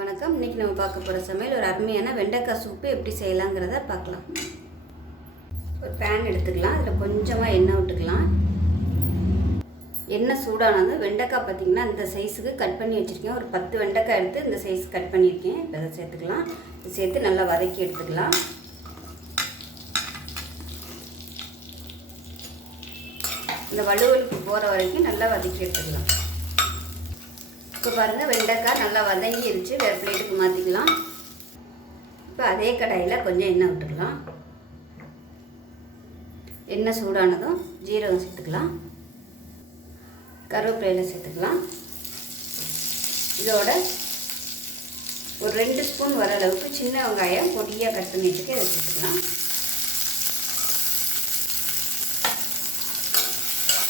வணக்கம். இன்றைக்கி நம்ம பார்க்க போகிற சமையல் ஒரு அருமையான வெண்டைக்காய் சூப்பு எப்படி செய்யலாங்கிறத பார்க்கலாம். ஒரு பேன் எடுத்துக்கலாம். அதில் கொஞ்சமாக எண்ணெய் விட்டுக்கலாம். எண்ணெய் சூடானது வெண்டைக்காய் பார்த்திங்கன்னா இந்த சைஸுக்கு கட் பண்ணி வச்சுருக்கேன். ஒரு 10 வெண்டைக்காய் எடுத்து இந்த சைஸ் கட் பண்ணியிருக்கேன். இப்போ அதை சேர்த்துக்கலாம். சேர்த்து நல்லா வதக்கி எடுத்துக்கலாம். இந்த வலுவலுக்கு போகிற வரைக்கும் நல்லா வதக்கி எடுத்துக்கலாம். இப்போ பாருங்கள், வெண்டைக்காய் நல்லா வதங்கிருச்சு. வேறு பிளேட்டுக்கு மாற்றிக்கலாம். இப்போ அதே கடாயில் கொஞ்சம் எண்ணெய் விட்டுக்கலாம். எண்ணெய் சூடானதும் ஜீரகம் சேர்த்துக்கலாம். கருவேப்பிலையில் சேர்த்துக்கலாம். இதோட ஒரு 2 ஸ்பூன் வர அளவுக்கு சின்ன வெங்காயம் பொடியாக கட் பண்ணி வச்சுக்க இதை சேர்த்துக்கலாம்.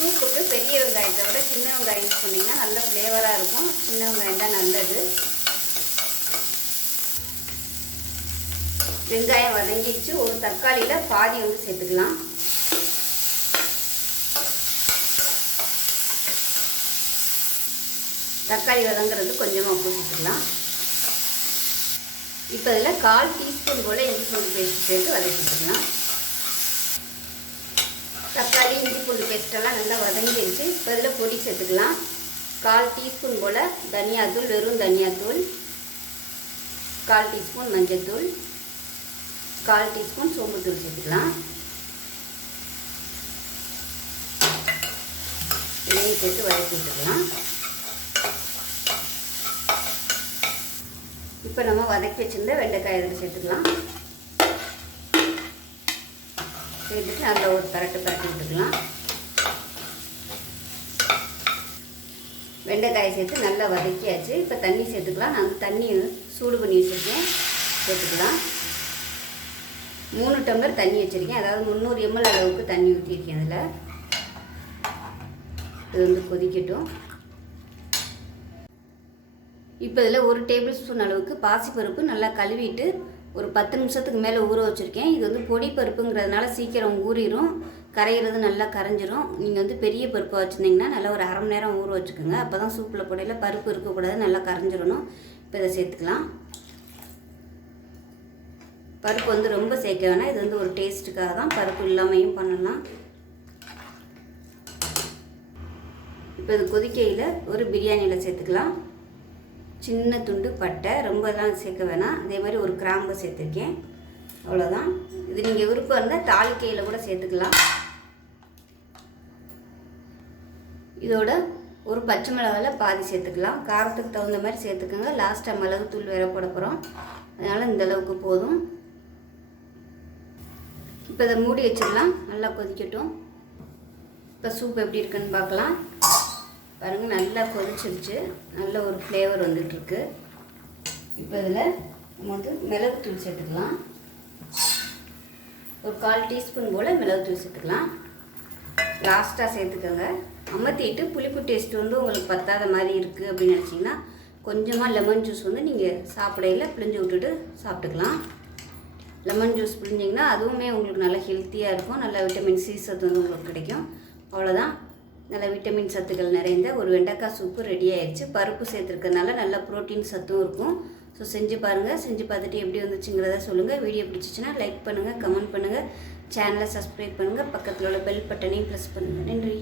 சூப்புக்கு பெரிய வெங்காயத்தை விட சின்ன வெங்காயம் யூஸ் பண்ணிங்கன்னா நல்ல ஃப்ளேவராக இருக்கும். சின்ன வெங்காயம் தான் நல்லது. வெங்காயம் வதங்கிச்சு. ஒரு தக்காளியில் பாதி சேர்த்துக்கலாம். தக்காளி வதங்கிறது கொஞ்சமாக உப்பு சேர்த்துக்கலாம். இப்போ இதில் 1/4 டீஸ்பூன் போல் இஞ்சி பூண்டு பேஸ்ட் சேர்த்து வதக்கிட்டுக்கலாம். தக்காளி இஞ்சி பூண்டு பேஸ்ட்டெல்லாம் நல்லா வதங்கிடுச்சு. இப்போ இதில் பொடி சேர்த்துக்கலாம். 1/4 டீஸ்பூன் போல் தனியாத்தூள், வெறும் தனியாத்தூள், 1/4 டீஸ்பூன் மஞ்சத்தூள், 1/4 டீஸ்பூன் சோம்புத்தூள் சேர்த்துக்கலாம். இதையும் சேர்த்து வதக்கி விட்டுக்கலாம். இப்போ நம்ம வதக்கி வச்சுருந்த வெண்டைக்காய் இதில் சேர்த்துக்கலாம். சேர்த்துட்டு நல்லா ஒரு பரட்டு விட்டுக்கலாம். வெண்டைக்காயை சேர்த்து நல்லா வதக்கியாச்சு. இப்போ தண்ணி சேர்த்துக்கலாம். நான் தண்ணி சூடு பண்ணி வச்சுருக்கேன். சேர்த்துக்கலாம். 3 டம்ளர் தண்ணி வச்சுருக்கேன். அதாவது 300 ml அளவுக்கு தண்ணி ஊற்றிருக்கேன். அதில் இது கொதிக்கட்டும். இப்போ இதில் 1 டேபிள் ஸ்பூன் அளவுக்கு பாசிப்பருப்பு நல்லா கழுவிட்டு ஒரு 10 நிமிஷத்துக்கு மேலே ஊற வச்சுருக்கேன். இது பொடி பருப்புங்கிறதுனால சீக்கிரம் ஊறிடும், கரைகிறது நல்லா கரைஞ்சிரும். நீங்கள் பெரிய பருப்பாக வச்சுருந்தீங்கன்னா நல்லா ஒரு 1/2 மணி நேரம் ஊற வச்சுக்கோங்க. அப்போ தான் சூப்பில் போடையில் பருப்பு இருக்கக்கூடாது, நல்லா கரைஞ்சிடணும். இப்போ இதை சேர்த்துக்கலாம். பருப்பு ரொம்ப சேர்க்க வேணாம். இது ஒரு டேஸ்ட்டுக்காக தான். பருப்பு இல்லாமையும் பண்ணலாம். இப்போ இது கொதிக்கையில் ஒரு பிரியாணியில் சேர்த்துக்கலாம். சின்ன துண்டு பட்டை, ரொம்பலாம் சேர்க்க வேணாம். அதே மாதிரி ஒரு கிராம்பு சேர்த்துருக்கேன். அவ்வளோதான். இது நீங்கள் விருப்பம் இருந்தால் தாளிக்கையில் கூட சேர்த்துக்கலாம். இதோட ஒரு பச்சை மிளகாயில் பாதி சேர்த்துக்கலாம். காரத்துக்கு தகுந்த மாதிரி சேர்த்துக்கோங்க. லாஸ்ட்டாக மிளகுத்தூள் வேற போட போகிறோம், அதனால் இந்தளவுக்கு போதும். இப்போ இதை மூடி வச்சிடலாம். நல்லா கொதிக்கட்டும். இப்போ சூப் எப்படி இருக்குன்னு பார்க்கலாம். பாருங்கள், நல்லா கொதிச்சிருச்சு. நல்ல ஒரு ஃப்ளேவர் வந்துட்டுருக்கு. இப்போ இதில் நம்ம மிளகுத்தூள் சேர்த்துக்கலாம். ஒரு 1/4 டீஸ்பூன் போல் மிளகுத்தூள் சேர்த்துக்கலாம். லாஸ்ட்டாக சேர்த்துக்கோங்க. அமர்த்திட்டு புளிப்பு டேஸ்ட் உங்களுக்கு பத்தாத மாதிரி இருக்குது அப்படின்னு நினச்சிங்கன்னா கொஞ்சமாக லெமன் ஜூஸ் நீங்கள் சாப்பிடையில் பிழிஞ்சு விட்டுட்டு சாப்பிட்டுக்கலாம். லெமன் ஜூஸ் பிழிஞ்சிங்கன்னா அதுவுமே உங்களுக்கு நல்லா ஹெல்த்தியாக இருக்கும். நல்ல விட்டமின் சி சத்து உங்களுக்கு கிடைக்கும். அவ்வளோதான். நல்ல விட்டமின் சத்துக்கள் நிறைந்த ஒரு வெண்டைக்காய் சூப்பு ரெடி ஆயிடுச்சு. பருப்பு சேர்த்துருக்கிறதுனால நல்ல ப்ரோட்டீன் சத்தும் இருக்கும். ஸோ செஞ்சு பாருங்கள். செஞ்சு பார்த்துட்டு எப்படி வந்துச்சுங்கிறத சொல்லுங்கள். வீடியோ பிடிச்சிச்சின்னா லைக் பண்ணுங்கள், கமெண்ட் பண்ணுங்கள், சேனலை சப்ஸ்கிரைப் பண்ணுங்கள், பக்கத்தில் உள்ள பெல் பட்டனையும் ப்ரெஸ் பண்ணுங்கள். நன்றி.